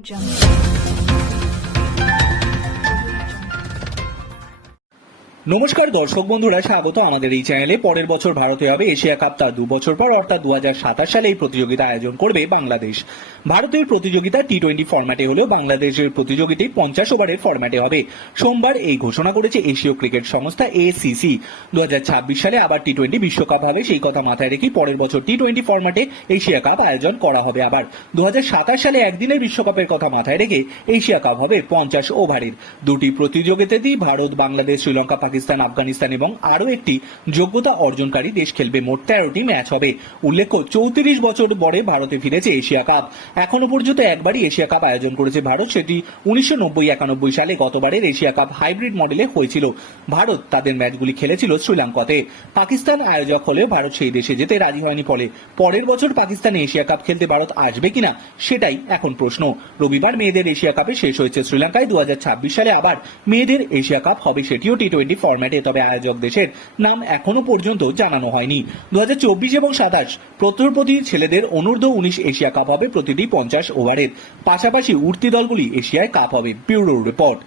jump. নমস্কার, দর্শক বন্ধুরা, স্বাগত আমাদের এই চ্যানেলে। পরের বছর ভারতে হবে, এশিয়া কাপ তার দু বছর পর, অর্থাৎ দুহাজার সাতাশ সালে এই প্রতিযোগিতা আয়োজন করবে বাংলাদেশ। ভারতের প্রতিযোগিতা টি টোয়েন্টি ফরম্যাটে হলেও বাংলাদেশের প্রতিযোগিতা পঞ্চাশ ওভারের ফরম্যাটে হবে। সোমবার এই ঘোষণা করেছে এশীয় ক্রিকেট সংস্থা এসিসি দুহাজার ছাব্বিশ সালে আবার টি টোয়েন্টি বিশ্বকাপ হবে, সেই কথা মাথায় রেখে পরের বছর টি টোয়েন্টি ফরম্যাটে এশিয়া কাপ আয়োজন করা হবে আবার। দু হাজার সাতাশ সালে একদিনের বিশ্বকাপের কথা মাথায় রেখে এশিয়া কাপ হবে পঞ্চাশ ওভারের দুটি প্রতিযোগিতাতেই ভারত, বাংলাদেশ, শ্রীলঙ্কা আফগানিস্তান এবং আরও একটি যোগ্যতা অর্জনকারী দেশ খেলবে। মোট তেরোটি ম্যাচ হবে। উল্লেখ্য, চৌত্রিশ বছর পরে ভারতে ফিরেছে এশিয়া কাপ। এখনও পর্যন্ত একবারই এশিয়া কাপ আয়োজন করেছে ভারত। সেটি উনিশশো নব্বই একানব্বই সালে গতবারের এশিয়া কাপ হাইব্রিড মডেলে হয়েছিল। ভারত তাদের ম্যাচগুলি খেলেছিল শ্রীলঙ্কাতে। পাকিস্তান আয়োজক হলে ভারত সেই দেশে যেতে রাজি হয়নি ফলে। পরের বছর পাকিস্তানে এশিয়া কাপ খেলতে ভারত আসবে কিনা, সেটাই এখন প্রশ্ন। রবিবার মেয়েদের এশিয়া কাপে শেষ হয়েছে শ্রীলঙ্কায়। দু হাজার ছাব্বিশ সালে আবার মেয়েদের এশিয়া কাপ হবে। সেটিও টি টোয়েন্টি ফরম্যাটে, তবে আয়োজক দেশের নাম এখনও পর্যন্ত জানানো হয়নি। দু চব্বিশ এবং সাতাশ প্রতি ছেলেদের অনূর্ধ্ব উনিশ এশিয়া কাপ হবে প্রতিটি পঞ্চাশ ওভারের। পাশাপাশি উঠতি দলগুলি এশিয়ায় কাপ হবে। Bureau report.